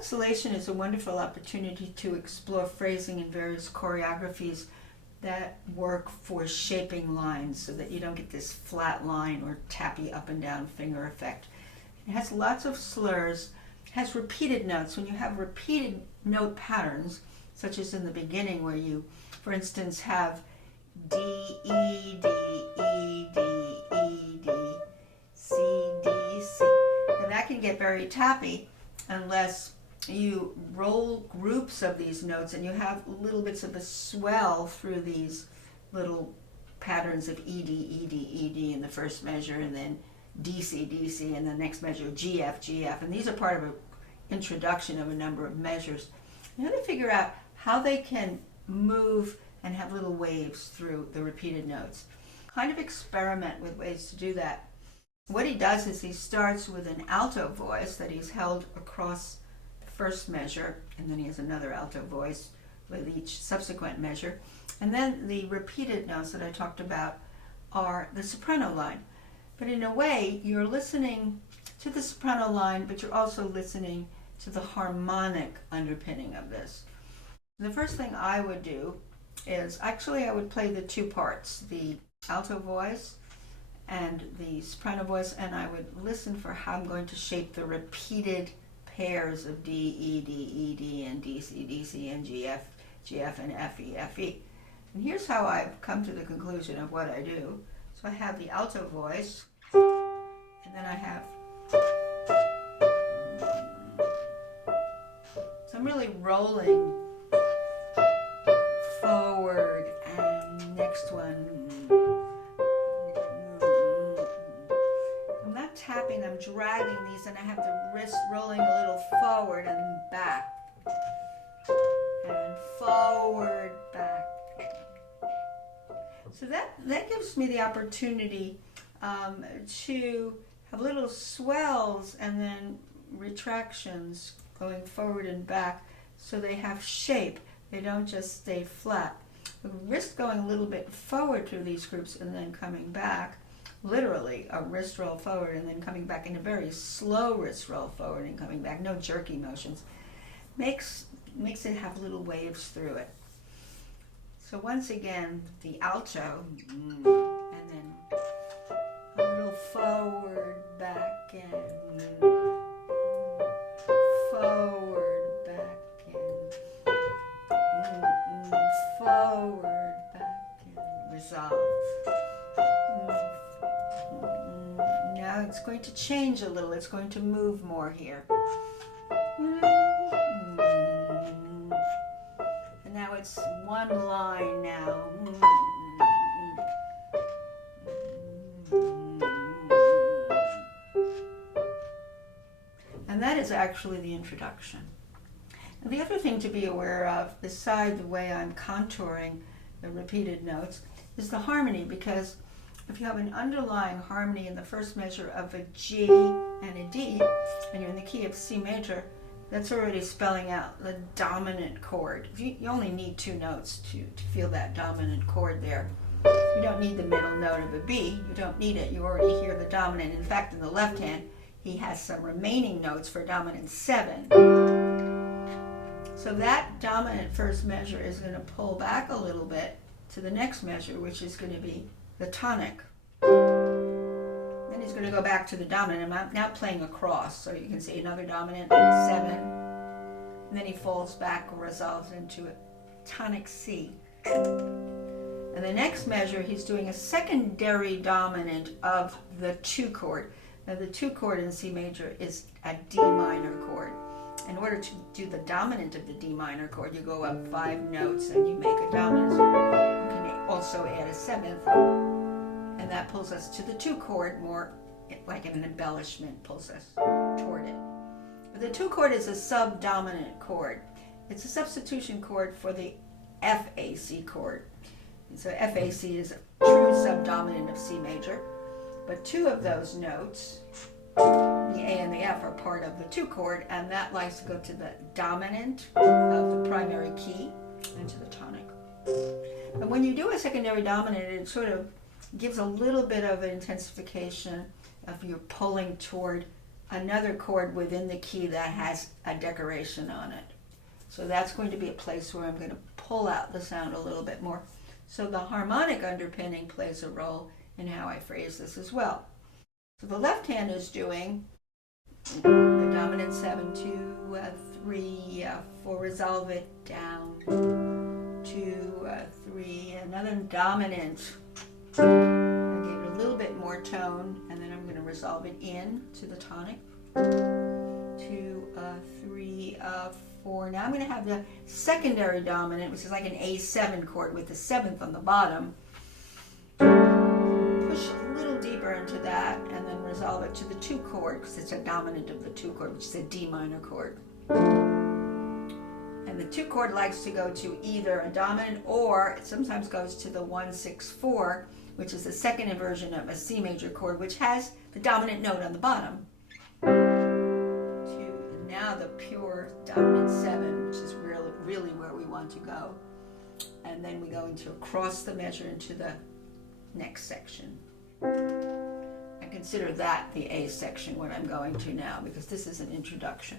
Consolation is a wonderful opportunity to explore phrasing in various choreographies that work for shaping lines so that you don't get this flat line or tappy up and down finger effect. It has lots of slurs, it has repeated notes. When you have repeated note patterns, such as in the beginning where you, for instance, have D, E, D, E, D, E, D, C, D, C, and that can get very tappy unless you roll groups of these notes and you have little bits of a swell through these little patterns of E, D, E, D, E, D in the first measure, and then D, C, D, C, and the next measure G, F, G, F, and these are part of an introduction of a number of measures. You have to figure out how they can move and have little waves through the repeated notes. Kind of experiment with ways to do that. What he does is he starts with an alto voice that he's held across the first measure, and then he has another alto voice with each subsequent measure. And then the repeated notes that I talked about are the soprano line. But in a way, you're listening to the soprano line, but you're also listening to the harmonic underpinning of this. The first thing I would do is, actually I would play the two parts, the alto voice and the soprano voice, and I would listen for how I'm going to shape the repeated pairs of D, E, D, E, D, and D, C, D, C, and G, F, G, F, and F, E, F, E. And here's how I've come to the conclusion of what I do. So I have the alto voice, and then I have, so I'm really rolling forward, and next one. I'm not tapping, I'm dragging these, and I have the wrist rolling a little forward and back. And forward, back. So that gives me the opportunity to have little swells and then retractions going forward and back, so they have shape. They don't just stay flat. The wrist going a little bit forward through these groups and then coming back, literally a wrist roll forward and then coming back in a very slow wrist roll forward and coming back, no jerky motions, makes it have little waves through it. So once again, the alto, and then a little forward, back, and forward, back, and forward, back, and resolve. Now it's going to change a little. It's going to move more here. And now it's one line now. And that is actually the introduction. And the other thing to be aware of, beside the way I'm contouring the repeated notes, is the harmony, because if you have an underlying harmony in the first measure of a G and a D, and you're in the key of C major, that's already spelling out the dominant chord. You only need two notes to feel that dominant chord there. You don't need the middle note of a B. You don't need it. You already hear the dominant. In fact, in the left hand, he has some remaining notes for dominant 7. So that dominant first measure is going to pull back a little bit to the next measure, which is going to be the tonic. Then he's going to go back to the dominant. I'm now playing across, so you can see another dominant, 7. And then he falls back or resolves into a tonic C. And the next measure, he's doing a secondary dominant of the 2 chord. Now the 2 chord in C major is a D minor chord. In order to do the dominant of the D minor chord, you go up 5 notes and you make a dominant. You can also add a 7th, and that pulls us to the 2 chord, more like an embellishment, pulls us toward it. But the 2 chord is a subdominant chord. It's a substitution chord for the FAC chord. So FAC is a true subdominant of C major, but 2 of those notes, the A and the F, are part of the 2 chord, and that likes to go to the dominant of the primary key and to the tonic. But when you do a secondary dominant, it sort of gives a little bit of an intensification of your pulling toward another chord within the key that has a decoration on it. So that's going to be a place where I'm going to pull out the sound a little bit more. So the harmonic underpinning plays a role in how I phrase this as well. So the left hand is doing the dominant 7, 2, 3, 4, resolve it, down, 2, 3, another dominant. I gave it a little bit more tone, and then I'm going to resolve it in to the tonic. 2, 3, 4. Now I'm going to have the secondary dominant, which is like an A7 chord with the 7th on the bottom. Push a little deeper into that, and then resolve it to the 2 chord, because it's a dominant of the 2 chord, which is a D minor chord. And the 2 chord likes to go to either a dominant, or it sometimes goes to the 1, 6, 4, which is the second inversion of a C major chord, which has the dominant note on the bottom. To now the pure dominant 7, which is really where we want to go. And then we go into across the measure into the next section. I consider that the A section, what I'm going to now, because this is an introduction.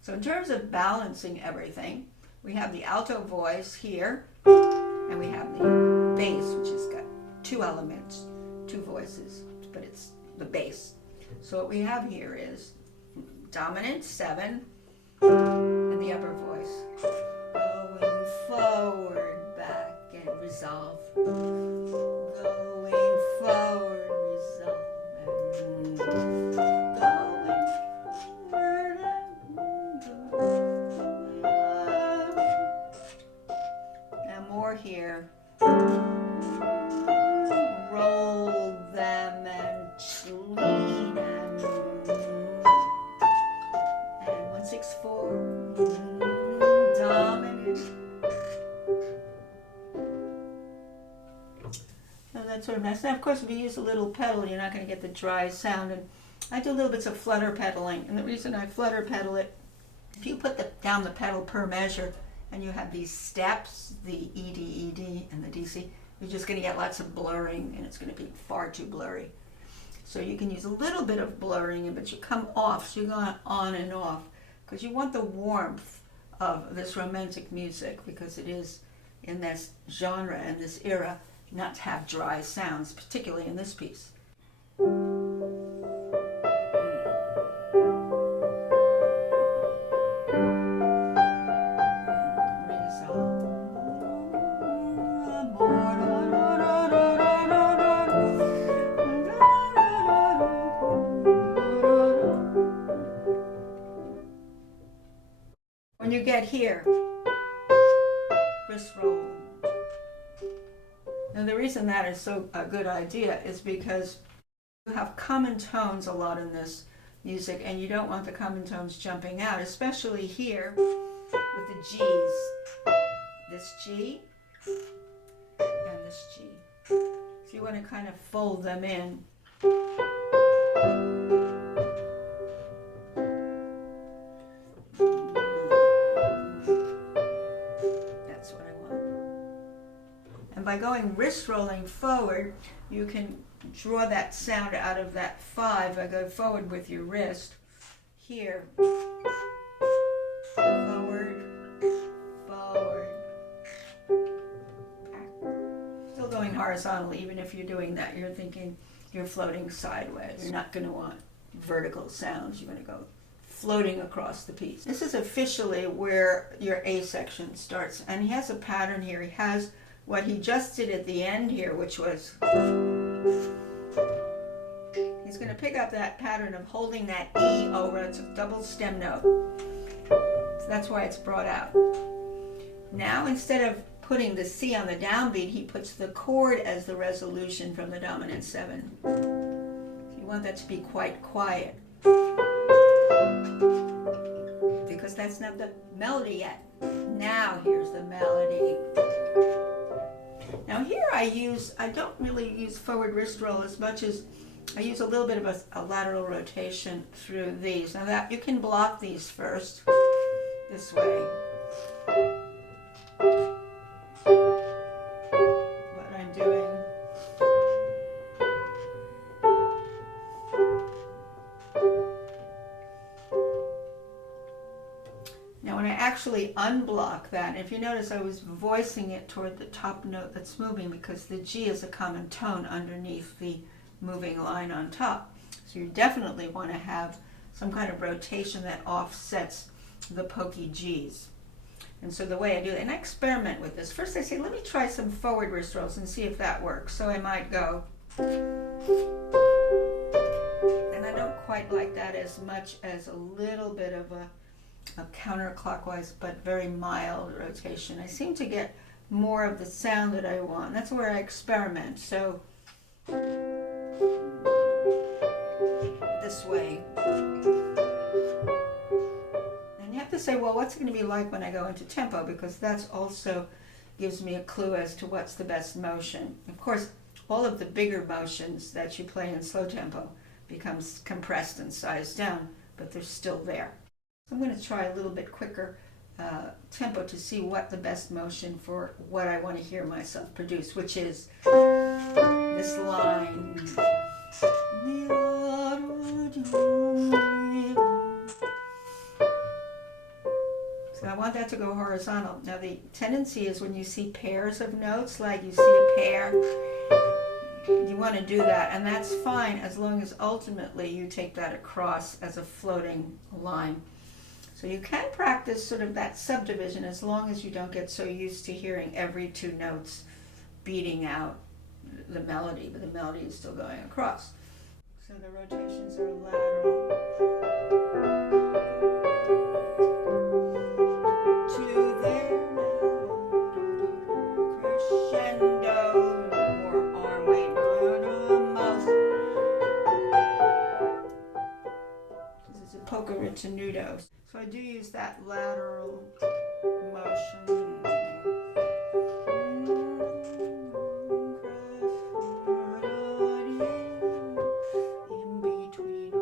So in terms of balancing everything, we have the alto voice here, and we have the bass, which has got 2 elements, 2 voices, but it's the bass. So what we have here is dominant 7, and the upper voice. Going forward, back, and resolve. Going forward, resolve, and going forward, and now more here. Roll them and lean and 1, 6, 4, dominant. So that's sort of nice. Now, of course, if you use a little pedal, you're not going to get the dry sound. And I do little bits of flutter pedaling. And the reason I flutter pedal it, if you put down the pedal per measure and you have these steps, the ED, ED, and the DC, you're just going to get lots of blurring, and it's going to be far too blurry. So you can use a little bit of blurring, but you come off, so you go on and off, because you want the warmth of this romantic music, because it is in this genre and this era not to have dry sounds, particularly in this piece. When you get here, wrist roll. Now the reason that is so a good idea is because you have common tones a lot in this music, and you don't want the common tones jumping out, especially here with the G's. This G and this G. So you want to kind of fold them in. By going wrist rolling forward, you can draw that sound out of that 5. I go forward with your wrist. Here. Forward, forward, back. Still going horizontally, even if you're doing that, you're thinking you're floating sideways. You're not going to want vertical sounds. You're going to go floating across the piece. This is officially where your A section starts. And he has a pattern here. He has what he just did at the end here, which was, he's going to pick up that pattern of holding that E over, it's a double stem note. So that's why it's brought out. Now instead of putting the C on the downbeat, he puts the chord as the resolution from the dominant 7. You want that to be quite quiet, because that's not the melody yet. Now here's the melody. Now here I don't really use forward wrist roll as much as I use a little bit of a lateral rotation through these. Now that you can block these first, this way. What I'm doing. Now when I actually unblock that, if you notice I was voicing it toward the top note that's moving because the G is a common tone underneath the moving line on top. So you definitely want to have some kind of rotation that offsets the pokey G's. And so the way I do it, and I experiment with this. First I say, let me try some forward wrist rolls and see if that works. So I might go, and I don't quite like that as much as a little bit of a counterclockwise but very mild rotation. I seem to get more of the sound that I want. That's where I experiment. So this way. And you have to say, well, what's it going to be like when I go into tempo? Because that's also gives me a clue as to what's the best motion. Of course, all of the bigger motions that you play in slow tempo becomes compressed and sized down, but they're still there. I'm going to try a little bit quicker tempo to see what the best motion for what I want to hear myself produce, which is this line. So I want that to go horizontal. Now the tendency is when you see pairs of notes, like you see a pair, you want to do that, and that's fine as long as ultimately you take that across as a floating line. So you can practice sort of that subdivision as long as you don't get so used to hearing every two notes beating out the melody, but the melody is still going across. So the rotations are lateral. To there now, crescendo, more arm weight, mouth. This is a polka ritenuto. So I do use that lateral motion. In between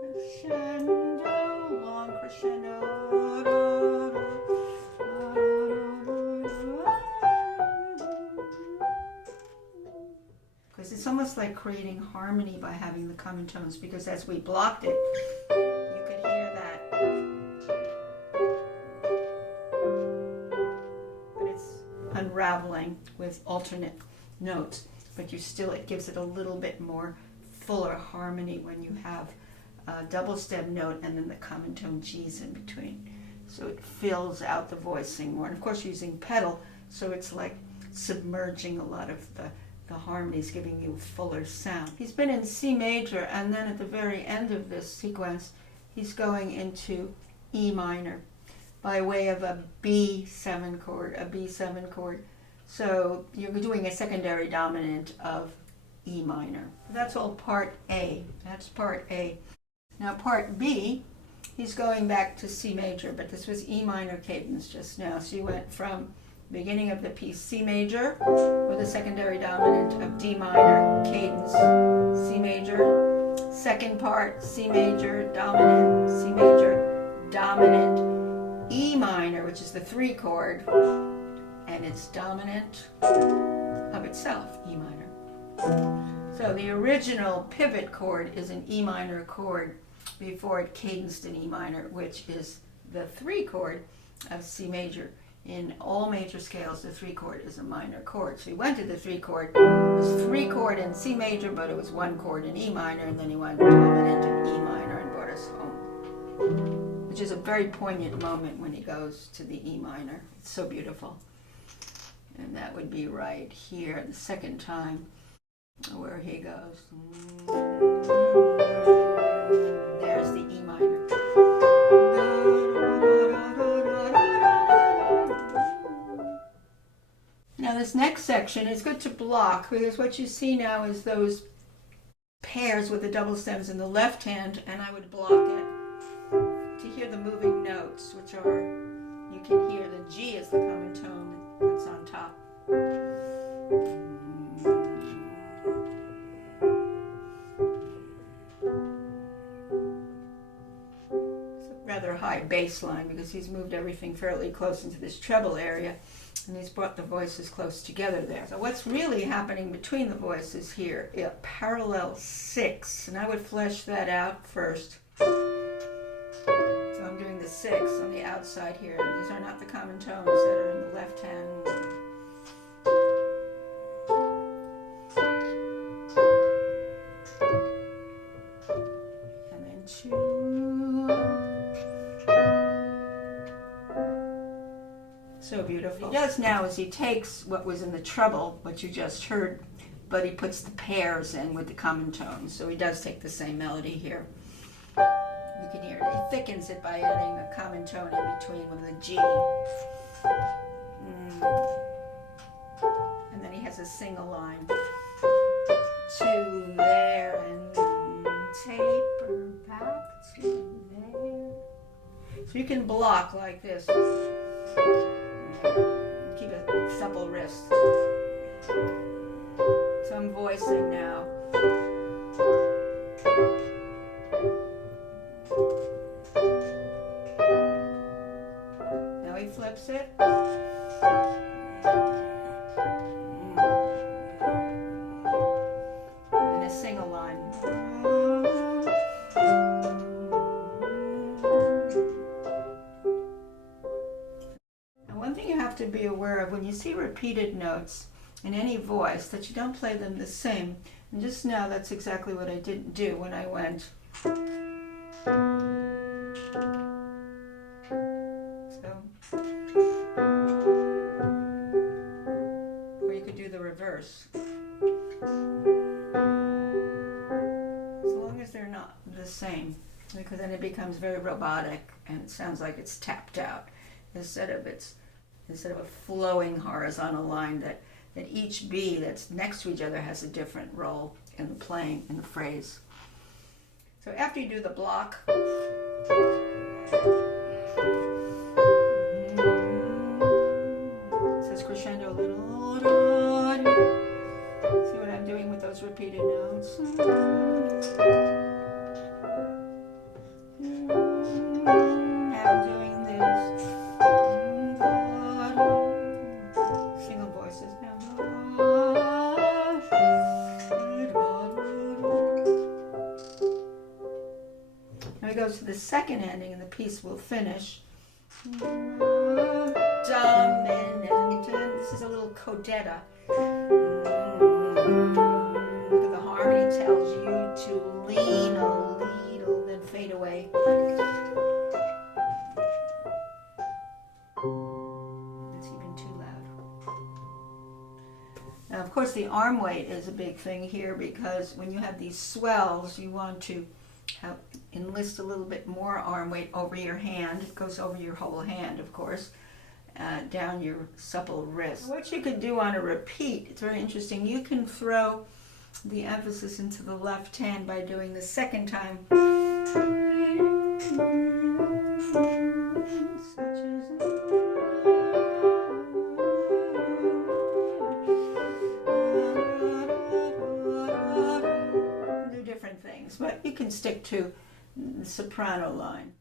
crescendo, long crescendo. Because it's almost like creating harmony by having the common tones, because as we blocked it, you could hear that. But it's unraveling with alternate notes, but it gives it a little bit more fuller harmony when you have a double stem note and then the common tone G's in between. So it fills out the voicing more. And of course using pedal, so it's like submerging a lot of the harmonies, giving you fuller sound. He's been in C major, and then at the very end of this sequence, he's going into E minor by way of a B7 chord, So you're doing a secondary dominant of E minor. That's all part A. That's part A. Now part B, he's going back to C major, but this was E minor cadence just now. So you went from beginning of the piece C major with a secondary dominant of D minor, cadence, C major, second part C major, dominant, C major, dominant, E minor, which is the 3 chord, and it's dominant of itself, E minor. So the original pivot chord is an E minor chord before it cadenced in E minor, which is the 3 chord of C major. In all major scales, the 3 chord is a minor chord. So he went to the 3 chord. It was 3 chord in C major, but it was 1 chord in E minor, and then he went dominant in E minor and brought us home. Which is a very poignant moment when he goes to the E minor. It's so beautiful. And that would be right here, the second time, where he goes. There's the E minor. Now this next section is good to block, because what you see now is those pairs with the double stems in the left hand, and I would block it to hear the moving notes, which are, you can hear the G is the common tone that's on top. It's a rather high bass line because he's moved everything fairly close into this treble area, and he's brought the voices close together there. So what's really happening between the voices here, a parallel 6, and I would flesh that out first. So I'm doing the 6 on the outside here. These are not the common tones that are in the left hand. And then 2. So beautiful. What he does now is he takes what was in the treble, what you just heard, but he puts the pairs in with the common tones. So he does take the same melody here. You can hear it. He thickens it by adding a common tone in between with a G. And then he has a single line. 2 there and then taper back to there. So you can block like this. Keep a supple wrist. So I'm voicing now. Now he flips it. And a single line. And one thing you have to be aware of when you see repeated notes in any voice, that you don't play them the same. And just now, that's exactly what I didn't do when I went. So, or you could do the reverse. As long as they're not the same, because then it becomes very robotic and it sounds like it's tapped out instead of a flowing horizontal line that each B that's next to each other has a different role in the playing, in the phrase. So after you do the block, it says crescendo a little. See what I'm doing with those repeated notes? Now I'm doing this. Single voices now. Now he goes to the second ending and the piece will finish. Dominant. This is a little codetta. The harmony tells you to lean a little, then fade away. It's even too loud. Now, of course, the arm weight is a big thing here because when you have these swells, you want to enlist a little bit more arm weight over your hand. It goes over your whole hand, of course, down your supple wrist. What you could do on a repeat, it's very interesting. You can throw the emphasis into the left hand by doing the second time. Do different things, but you can stick to the soprano line.